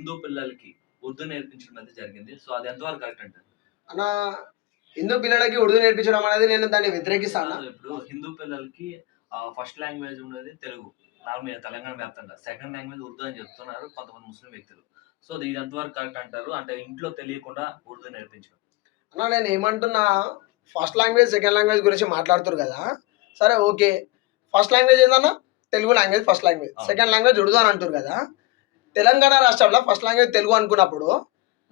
హిందూ పిల్లలకి ఉర్దూ నేర్పించడం అయితే జరిగింది. సో అది ఎంతవరకు కరెక్ట్ అంటారు? అన్న హిందూ పిల్లలకి ఉర్దూ నేర్పించడం అనేది నేను దాన్ని వ్యతిరేకిస్తాను. ఇప్పుడు హిందూ పిల్లలకి ఫస్ట్ లాంగ్వేజ్ ఉండేది తెలుగు. నార్మల్‌గా తెలంగాణ వ్యాప్తంగా. సెకండ్ లాంగ్వేజ్ ఉర్దూ అని చెప్తున్నారు కొంతమంది ముస్లిం వ్యక్తులు. సో ఇది ఎంతవరకు కరెక్ట్ అంటారు? అంటే ఇంట్లో తెలియకుండా ఉర్దూ నేర్పించడం. అన్న నేను ఏమంటున్నా, ఫస్ట్ లాంగ్వేజ్, సెకండ్ లాంగ్వేజ్ గురించి మాట్లాడుతుర్రు కదా! సరే ఓకే. ఫస్ట్ లాంగ్వేజ్ ఏందన్న? Telugu language first language. అవును. సెకండ్ లాంగ్వేజ్ ఉర్దూ అని అంటుర్రు కదా! తెలంగాణ రాష్ట్రంలో ఫస్ట్ లాంగ్వేజ్ తెలుగు అనుకున్నప్పుడు,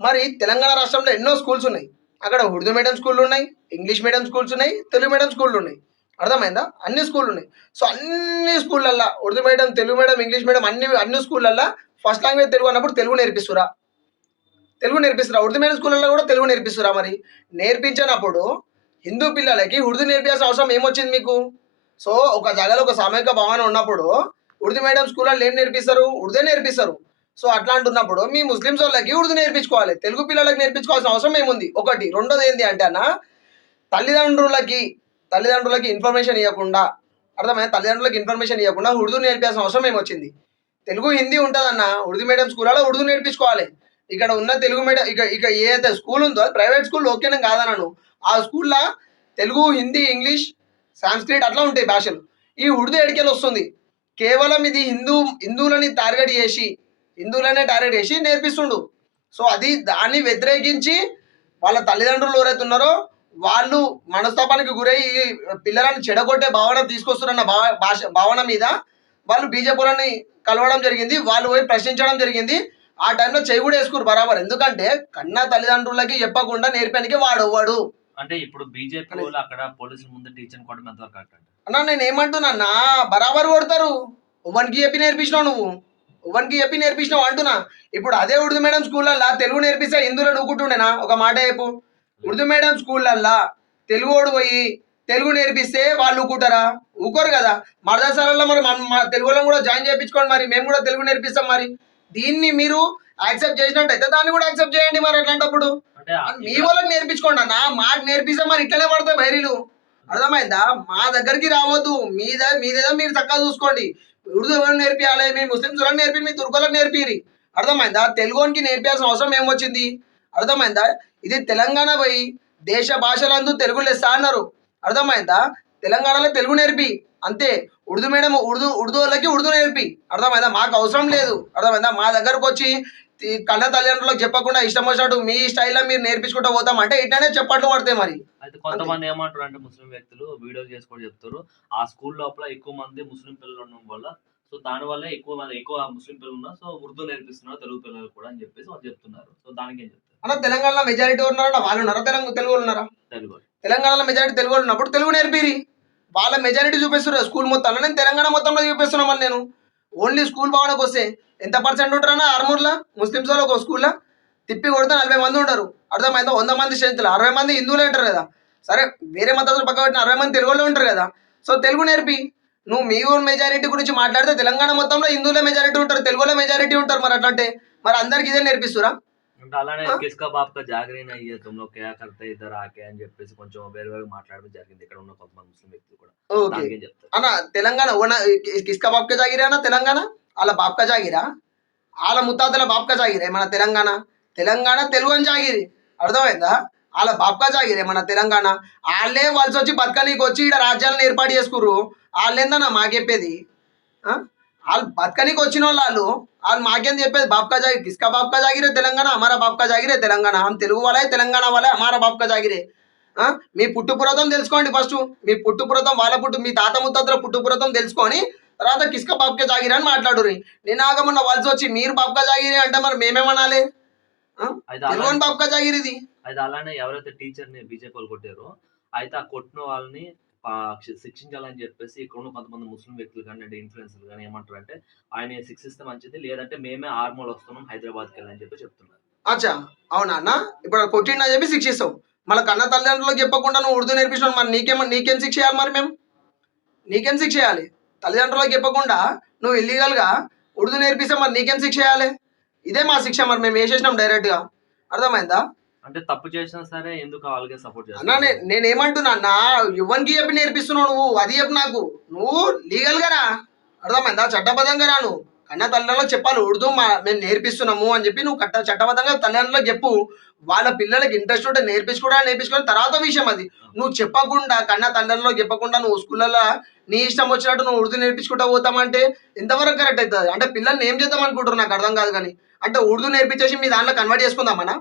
మరి తెలంగాణ రాష్ట్రంలో ఎన్నో స్కూల్స్ ఉన్నాయి. అక్కడ ఉర్దూ మీడియం స్కూల్లున్నాయి, ఇంగ్లీష్ మీడియం స్కూల్స్ ఉన్నాయి, తెలుగు మీడియం స్కూల్లున్నాయి. అర్థమైందా? అన్ని స్కూల్లున్నాయి. సో, అన్ని స్కూల్లల్లా Urdu medium, Telugu medium, English medium అన్ని స్కూల్లల్లా ఫస్ట్ లాంగ్వేజ్ తెలుగు అన్నప్పుడు తెలుగు నేర్పిస్తుర్రా? తెలుగు నేర్పిస్తుర్రా? ఉర్దూ మీడియం స్కూళ్ళలో కూడా తెలుగు నేర్పిస్తుర్రా మరి? నేర్పించనప్పుడు హిందూ పిల్లలకి ఉర్దూ నేర్పియాల్సిన అవసరం ఏమొచ్చింది మీకు? సో, ఒక జాగాలో ఒక సామూహిక భావన ఉన్నప్పుడు ఉర్దూ మీడియం స్కూళ్ళలో ఏం నేర్పిస్తారు? ఉర్దే నేర్పిస్తారు. సో, అట్లాంటున్నప్పుడు మీ ముస్లిమ్స్ వాళ్ళకి ఉర్దూ నేర్పించుకోవాలి. తెలుగు పిల్లలకి నేర్పించుకోవాల్సిన అవసరం ఏముంది? ఒకటి. రెండోది ఏంది అంటే అన్న, తల్లిదండ్రులకి తల్లిదండ్రులకి ఇన్ఫర్మేషన్ ఇయ్యకుండా, అర్థమైందా? తల్లిదండ్రులకి ఇన్ఫర్మేషన్ ఇయ్యకుండా ఉర్దూ నేర్పియాల్సిన అవసరం ఏమొచ్చింది? తెలుగు, హిందీ ఉంటదన్న. ఉర్దూ మీడియం స్కూళ్ళలో ఉర్దూ నేర్పించుకోవాలి. ఇక్కడ ఉన్న తెలుగు మీడియం ఇక ఏ అయితే స్కూల్ ఉందో అది ప్రైవేట్ స్కూల్ ఓకే నేను కాదనను. ఆ స్కూల్‌ల తెలుగు, హిందీ, ఇంగ్లీష్, సాంస్క్రిట్ అట్లా ఉంటాయి భాషలు. ఈ ఉర్దూ ఎడికెళ్ళొస్తుంది? కేవలం ఇది హిందువులని టార్గెట్ చేసి నేర్పిస్తుండు. సో, దాన్ని వ్యతిరేకించి వాళ్ళ తల్లిదండ్రులు ఎవరైతే ఉన్నారో వాళ్ళు మనస్తాపానికి గురై ఈ పిల్లలను చెడగొట్టే భావన తీసుకొస్తున్న భావన మీద వాళ్ళు బీజేపీలని కలవడం జరిగింది. వాళ్ళు పోయి ప్రశ్నించడం జరిగింది. ఆ టైంలో చెయ్యి కూడా వేసుకురు బరాబర్. ఎందుకంటే కన్నా తల్లిదండ్రులకి చెప్పకుండా నేర్పడానికి వాడెవ్వడు. అంటే ఇప్పుడు బీజేపీ వాళ్ళు అక్కడ పోలీసుల ముందు టీచర్‌ని కొట్టడం ఎంతవరకు కరెక్ట్ అంటారు? అన్నా నేనేమంటున్నా బరాబర్ కొడతారు. ఎవ్వనికి చెప్పి నేర్పించినావు నువ్వు? ఎవ్వనికి చెప్పి నేర్పించినావు అంటున్నా. ఇప్పుడు అదే ఉర్దూ మీడియం స్కూళ్ళల్లో తెలుగు నేర్పిస్తే హిందూలో నూకుంటుండేనా? ఒక మాట చెప్పు. ఉర్దూ మీడియం స్కూళ్ళల్లో తెలుగోడు పోయి తెలుగు నేర్పిస్తే వాళ్ళు ఊకుంటారా? ఊకోరు కదా! మదరసాలలో మరి తెలుగులో కూడా జాయిన్ చేయించుకోండి మరి. మేము కూడా తెలుగు నేర్పిస్తాం మరి. దీన్ని మీరు యాక్సెప్ట్ చేసినట్టయితే దాన్ని కూడా యాక్సెప్ట్ చేయండి మరి అట్లాంటప్పుడు. అంటే మీ వాళ్ళకి నేర్పించుకోండి అన్న. మాకు నేర్పిస్తే మరి ఇట్లనే పడతాయి బైరీలు. అర్థమైందా? మా దగ్గరికి రావద్దు. మీదేదో మీరు చక్కగా చూసుకోండి. ఉర్దూ ఎవరికి నేర్పియాలి? మీ ముస్లిమ్స్ వాళ్ళకి నేర్పి, మీ తుర్కోళ్ళకి నేర్పిరి. అర్థమైందా? తెలుగోనికి నేర్పియాల్సిన అవసరం ఏమొచ్చింది? అర్థమైందా? ఇది తెలంగాణ పోయి దేశ భాషలందు తెలుగు లెస్స అన్నారు. అర్థమైందా? తెలంగాణలో తెలుగు నేర్పి అంతే. ఉర్దూ మీడియం ఉర్దూ వాళ్ళకి ఉర్దూ నేర్పి. అర్థమైందా? మాకు అవసరం లేదు. అర్థమైందా? మా దగ్గరకు వచ్చి కన్న తల్లిదండ్రులకు చెప్పకుండా ఇష్టం వచ్చినట్టు మీ స్టైల్లో మీరు నేర్పించుకుంటూ పోతాం అంటే ఇట్లానే చెప్పట్లు పడతాయి మరి. అయితే కొంతమంది ఏమంటారు అంటే ముస్లిం వ్యక్తులు వీడియోలు చేసి కూడా చెప్తారు. ఆ స్కూల్ లోపల ఎక్కువ మంది ముస్లిం పిల్లలు ఉండడం వల్ల సో దానివల్ల ఎక్కువ ముస్లిం పిల్లలు ఉన్నారు. సో ఉర్దూ నేర్పిస్తున్నారు తెలుగు పిల్లలు కూడా అని చెప్పేసి వాళ్ళు చెప్తున్నారు. సో దానికి ఏం చెప్తారు? అన్న తెలంగాణలో మెజారిటీ ఉన్నారా? వాళ్ళు ఉన్నారా? తెలుగు వాళ్ళు ఉన్నారా? తెలుగు. తెలంగాణలో మెజారిటీ తెలుగు వాళ్ళు ఉన్నప్పుడు తెలుగు నేర్పిరి. వాళ్ళ మెజారిటీ చూపిస్తున్నారు స్కూల్ మొత్తంలో. నేను తెలంగాణ మొత్తంలో చూపిస్తున్నామని నేను. ఓన్లీ స్కూల్ భావనకు వస్తే ఎంత పర్సెంట్ ఉంటారన్నా ఆర్మూర్లో ముస్లిమ్స్ వాళ్ళు ఒక స్కూల్లో తిప్పి కొడితే 40 మంది ఉంటారు. అర్థమైందా? 100 మంది స్ట్రెంత్లో 60 మంది హిందువులే ఉంటారు కదా! సరే వేరే మతాలు పక్క పెట్టిన 60 మంది తెలుగు వాళ్ళే ఉంటారు కదా! సో తెలుగు నేర్పి. నువ్వు మీ ఊరు మెజారిటీ గురించి మాట్లాడితే తెలంగాణ మొత్తంలో హిందువులే మెజారిటీ ఉంటారు, తెలుగులో మెజారిటీ ఉంటారు. మరి అట్లంటే మరి అందరికి ఇదే నేర్పిస్తురా? అంటే అలానే కిస్కా బాప్ కా జాగరీ నహీ హై తుమ్ లోగ్ క్యా కర్తే ఇధర్ ఆకే అని చెప్పేసి కొంచెం వేరే మాట్లాడడం జరిగింది ఇక్కడ ఉన్న కొంతమంది ముస్లిం వ్యక్తులు కూడా. ఓకే. దానికి ఏం చెప్తారు? అన్న తెలంగాణ కిస్కా బాప్ కా జాగిరా అన్న తెలంగాణ? వాళ్ళ బాప్ కా జాగిరా? వాళ్ళ ముత్తాతల బాప్ కా జాగిరే మన తెలంగాణ? తెలంగాణ తెలుగు అని జాగిరి. అర్థమైందా? వాళ్ళ బాప్ కా జాగిరే మన తెలంగాణ. వాళ్ళే వలసొచ్చి బతకనీకి వచ్చి ఈడ రాజ్యాలను ఏర్పాటు చేసుకుర్రు. వాళ్ళేందన్నా మాకు చెప్పేది? వాళ్ళు బతకనీకి వచ్చిన వాళ్ళు మాకేం చెప్పేది? బాప్ కా జాగిరి, కిస్కా బాప్ కా జాగిరే తెలంగాణ, హమారా బాప్ కా జాగిరే తెలంగాణ. హమ్ తెలుగు వాళ్ళే, తెలంగాణ వాళ్ళే, హమారా బాప్ కా జాగిరే. మీ పుట్టుపురతం తెలుసుకోండి ఫస్ట్. మీ పుట్టుపురతం మీ తాత ముత్తాతల పుట్టుపురతం తెలుసుకొని తర్వాత కిస్కా బాప్ కా జాగిరి అని మాట్లాడుర్రి. నేను ఆగమన్న వలస వచ్చి మీరు బాప్ కా జాగిరి అంటే మరి మేమేమనాలి? తెలుగు బాప్ కా జాగిరి ఇది. అయితే అలానే ఎవరైతే టీచర్‌ని బీజేపీ వాళ్ళు కొట్టారో అయితే ఆ కొట్టిన వాళ్ళని శిక్షించాలని చెప్పేసి ఇక్కడ ఉన్న కొంతమంది ముస్లిం వ్యక్తులు గాని, అంటే ఇన్‌ఫ్లుయెన్సర్‌లు గాని ఏమంటారంటే ఆయన్ని శిక్షిస్తే మంచిది. లేదంటే మేమే ఆర్మూర్ వస్తున్నాం హైదరాబాద్‌కెళ్ళి అని చెప్పి చెప్తున్నారు. అచ్చా! అవునా అన్న? ఇప్పుడు కొట్టిండని చెప్పి శిక్షిస్తావు. మళ్ళీ కన్న తల్లిదండ్రులకు చెప్పకుండా నువ్వు ఉర్దూ నేర్పించినావు మరి నీకేం శిక్ష చేయాలి మరి మేము? నీకేం శిక్ష చేయాలి? తల్లిదండ్రులకు చెప్పకుండా నువ్వు ఇల్లీగల్‌గా ఉర్దూ నేర్పిస్తే మరి నీకేం శిక్ష చేయాలి? ఇదే మా శిక్ష మరి మేము వేసేసినాం డైరెక్ట్‌గా. అర్థమైందా? అంటే తప్పు చేసినా సరే ఎందుకు వాళ్ళకే సపోర్ట్ అన్నా చేస్తున్నారు? నేనేమంటున్నా అన్న, ఎవ్వనికి చెప్పి నేర్పిస్తున్నావు నువ్వు? అది చెప్పు నాకు. నువ్వు లీగల్‌గా రా. అర్థమైందా? చట్టబద్ధంగా రా నువ్వు. కన్నా తల్లిదండ్రులకు చెప్పాలి ఉర్దూ మేము నేర్పిస్తున్నాము అని చెప్పి నువ్వు చట్టబద్ధంగా తల్లిదండ్రులకు చెప్పు. వాళ్ళ పిల్లలకి ఇంట్రెస్ట్ ఉంటే నేర్పించుకోవడం తర్వాత విషయం అది. నువ్వు చెప్పకుండా కన్నా తల్లిదండ్రులకు చెప్పకుండా నువ్వు స్కూళ్ళల్లో నీ ఇష్టం వచ్చినట్టు నువ్వు ఉర్దూ నేర్పించుకుంటా పోతామంటే ఎంతవరకు కరెక్ట్ అవుతుంది? అంటే పిల్లల్ని ఏం చేద్దాం అనుకుంటారు నాకు అర్థం కాదు. కానీ అంటే ఉర్దూ నేర్పించేసి మీ దాంట్లో కన్వర్ట్ చేసుకుందామన్నా?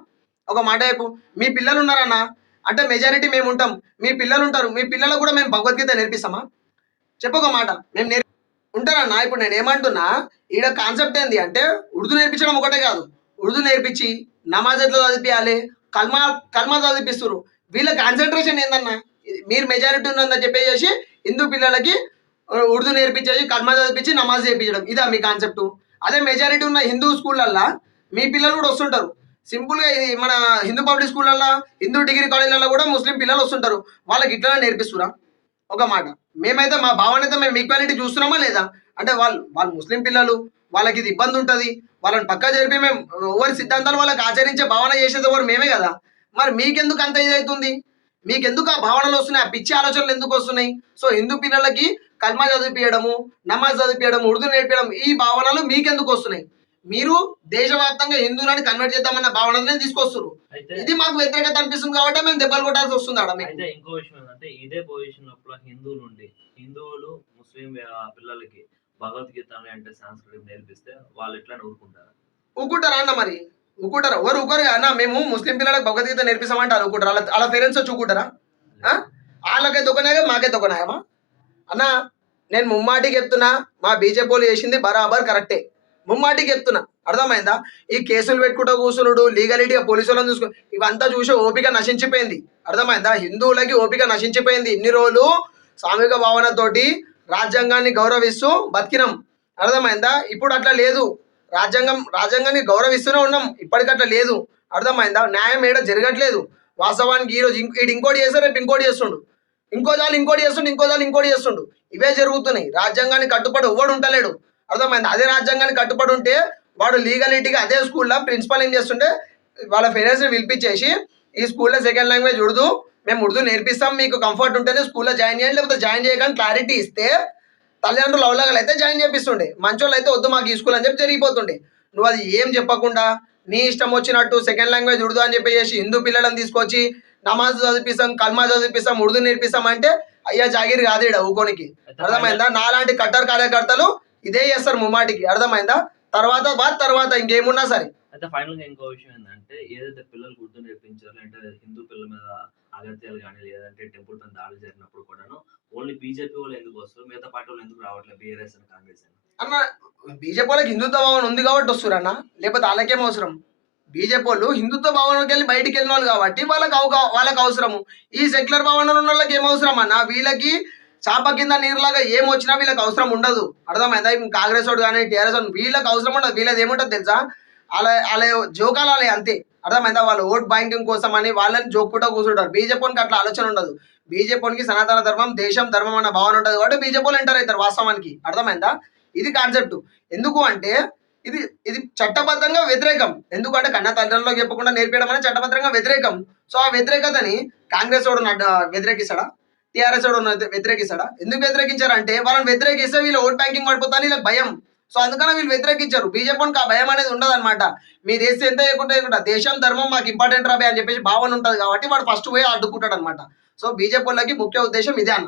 ఒక మాట చెప్పు. మీ పిల్లలు ఉన్నారన్నా అంటే మెజారిటీ మేము ఉంటాం, మీ పిల్లలు ఉంటారు, మీ పిల్లలకు కూడా మేము భగవద్గీత నేర్పిస్తామా? చెప్పు ఒక మాట. మేము ఉంటారన్నా. ఇప్పుడు నేను ఏమంటున్నా, ఈడ కాన్సెప్ట్ ఏంది అంటే ఉర్దూ నేర్పించడం ఒకటే కాదు, ఉర్దూ నేర్పించి నమాజ్ ఎట్లా చదివియాలి, కల్మా చదివిపిస్తారు. వీళ్ళ కాన్సన్ట్రేషన్ ఏందన్నా? మీరు మెజారిటీ ఉన్నదని చెప్పేసి హిందూ పిల్లలకి ఉర్దూ నేర్పించేసి కల్మా చదివించి నమాజ్ చేయించడం, ఇదా మీ కాన్సెప్ట్? అదే మెజారిటీ ఉన్న హిందూ స్కూళ్ళల్లో మీ పిల్లలు కూడా వస్తుంటారు. సింపుల్గా ఇది మన హిందూ పబ్లిక్ స్కూళ్ళల్లో, హిందూ డిగ్రీ కాలేజీలలో కూడా ముస్లిం పిల్లలు వస్తుంటారు. వాళ్ళకి ఇట్లనే నేర్పిస్తురా? ఒక మాట. మేమైతే మా భావన అయితే మేము ఈక్వాలిటీ చూస్తున్నామా లేదా? అంటే వాళ్ళు ముస్లిం పిల్లలు, వాళ్ళకి ఇది ఇబ్బంది ఉంటుంది, వాళ్ళని పక్కా జరిపి మేము ఎవరి సిద్ధాంతాలు వాళ్ళకి ఆచరించే భావన చేసేది ఎవరు మేమే కదా. మరి మీకెందుకు అంత ఇది అవుతుంది? మీకెందుకు ఆ భావనలు వస్తున్నాయి, ఆ పిచ్చి ఆలోచనలు ఎందుకు వస్తున్నాయి? సో హిందూ పిల్లలకి కల్మా చదివిపించడము, నమాజ్ చదివిపించడం, ఉర్దూ నేర్పించడం, ఈ భావనలు మీకెందుకు వస్తున్నాయి? మీరు దేశవ్యాప్తంగా హిందువులని కన్వర్ట్ చేద్దామన్న భావననే తీసుకొస్తారు. ఇది మాకు వ్యతిరేకత అనిపిస్తుంది కాబట్టి మేము దెబ్బలు కొట్టాల్సి వస్తుంది ఆడ. అయితే ఇంకో విషయం ఏంటంటే ఇదే పొజిషన్ లోపల హిందువులు ముస్లిం పిల్లలకి భగవద్గీత అంటే సంస్కృతం నేర్పిస్తే వాళ్ళు ఎట్లా ఊరుకుంటారా అన్న? మరి ఊరుకుంటారా? ఎవరు ఊరుకోరు అన్న. మేము ముస్లిం పిల్లలకు భగవద్గీత నేర్పిస్తామంటే ఊరుకుంటారు? వాళ్ళ పేరెంట్స్ వచ్చి ఊరుకుంటారా? వాళ్ళకైతే ఒక న్యాయం, మాకైతే ఒక న్యాయమా అన్న? నేను ముమ్మాటికి చెప్తున్నా, మా బీజేపీ వాళ్ళు చేసింది బరాబర్ కరెక్టే, ముమ్మాటికి చెప్తున్నా. అర్థమైందా? ఈ కేసులు పెట్టుకుంటూ కూర్చున్నాడు, లీగలిటీగా పోలీసు వాళ్ళని చూసుకుని ఇవంతా చూసి ఓపిక నశించిపోయింది. అర్థమైందా? హిందువులకి ఓపిక నశించిపోయింది. ఇన్ని రోజులు సామూహిక భావనతోటి రాజ్యాంగాన్ని గౌరవిస్తూ బతికినాం. అర్థమైందా? ఇప్పుడు అట్లా లేదు. రాజ్యాంగాన్ని గౌరవిస్తూనే ఉన్నాం, ఇప్పటికట్లా లేదు. అర్థమైందా? న్యాయం ఏడ జరగట్లేదు. వాస్తవానికి ఈరోజు ఇంకోటి చేస్తే రేపు ఇంకోటి చేస్తుండు, ఇంకోటి చేస్తుండు. ఇవే జరుగుతున్నాయి. రాజ్యాంగాన్ని కట్టుబడి ఎవడు ఉంటలేడు. అర్థమైంది? అదే రాజ్యాంగాన్ని కట్టుబడి ఉంటే వాడు లీగలిటీగా అదే స్కూల్లో ప్రిన్సిపల్ ఏం చేస్తుంటే వాళ్ళ పేరెంట్స్ని పిలిపించేసి ఈ స్కూల్లో సెకండ్ లాంగ్వేజ్ ఉర్దూ, మేము ఉర్దూ నేర్పిస్తాం, మీకు కంఫర్ట్ ఉంటేనే స్కూల్లో జాయిన్ చేయండి, లేకపోతే జాయిన్ చేయగానే క్లారిటీ ఇస్తే తల్లిదండ్రులు అవలాగలు అయితే జాయిన్ చేపిస్తుండే, మంచోళ్ళు అయితే వద్దు మాకు ఈ స్కూల్ అని చెప్పి జరిగిపోతుండే. నువ్వు అది ఏం చెప్పకుండా నీ ఇష్టం వచ్చినట్టు సెకండ్ లాంగ్వేజ్ ఉర్దూ అని చెప్పేసి హిందూ పిల్లలను తీసుకొచ్చి నమాజ్ చదివిస్తాం, కల్మా చదివిస్తాం, ఉర్దూ నేర్పిస్తాం అంటే అయ్యా జాగిరి కాదు ఈడ ఊకోనికి. అర్థమైందా? నాలాంటి కట్టర్ కార్యకర్తలు ఇదే చేస్తారు ముమ్మాటికి. అర్థమైందా? తర్వాత ఇంకేమున్నా సరే. అయితే ఫైనల్ గా ఇంకో విషయం ఏంటంటే ఏదైతే పిల్లలకు ఉర్దూ నేర్పించారు అంటే హిందూ పిల్లల మీద అగత్యాలు కానీ లేదంటే టెంపుల్ పైన దాడులు జరిగినప్పుడు కూడాను ఓన్లీ బీజేపీ వాళ్ళు ఎందుకు వస్తారు, మిగతా పార్టీ వాళ్ళు ఎందుకు రావట్లేదు, బీఆర్ఎస్ అండ్ కాంగ్రెస్ అన్న? బీజేపీ వాళ్ళకి హిందుత్వ భావన ఉంది కాబట్టి వస్తారు అన్న, లేకపోతే వాళ్ళకేం అవసరం? బీజేపీ వాళ్ళు హిందుత్వ భావనకి వెళ్ళి బయటికి వెళ్ళిన వాళ్ళు కాబట్టి వాళ్ళకి అవసరము. ఈ సెక్యులర్ భావనలు ఉన్న వాళ్ళకి ఏం అవసరం అన్న? వీళ్ళకి చాప కింద నీరులాగా ఏం వచ్చినా వీళ్ళకి అవసరం ఉండదు. అర్థమైందా? కాంగ్రెస్ వాడు కానీ టీఆర్ఎస్ వాడు వీళ్ళకి అవసరం ఉండదు. వీళ్ళది ఏముంటుంది తెలుసా? అలా జోకాలు అలా అంతే. అర్థమైందా? వాళ్ళు ఓట్ బ్యాంకింగ్ కోసం అని వాళ్ళని జోక్కుంటూ కూర్చుంటారు. బీజేపీకి అట్లా ఆలోచన ఉండదు. బీజేపీకి సనాతన ధర్మం, దేశం, ధర్మం అన్న భావన ఉంటుంది కాబట్టి బీజేపీలు ఎంటర్ అవుతారు వాస్తవానికి. అర్థమైందా? ఇది కాన్సెప్ట్. ఎందుకు అంటే ఇది చట్టబద్ధంగా వ్యతిరేకం. ఎందుకంటే కన్నా తల్లిదండ్రులకు చెప్పకుండా నేర్పించడం అనేది చట్టబద్ధంగా వ్యతిరేకం. సో ఆ వ్యతిరేకతని కాంగ్రెస్ వాడు వ్యతిరేకిస్తాడా, టీఆర్ఎస్ వాడు వ్యతిరేకిస్తాడా? ఎందుకు వ్యతిరేకించారంటే వాళ్ళని వ్యతిరేకిస్తే వీళ్ళు ఓట్ బ్యాంకింగ్ పడిపోతాను వీళ్ళకి భయం. సో అందుకని వీళ్ళు వ్యతిరేకించారు. బీజేపీకి ఆ భయం అనేది ఉండదు అనమాట. మీరు వేస్తే ఎంత వేయకుండా దేశం, ధర్మం మాకు ఇంపార్టెంట్ రాబే అని చెప్పేసి భావన ఉంటుంది కాబట్టి వాడు ఫస్ట్ పోయి అడ్డుకుంటాడు అనమాట. సో బీజేపీ వాళ్ళకి ముఖ్య ఉద్దేశం ఇదే అన్న.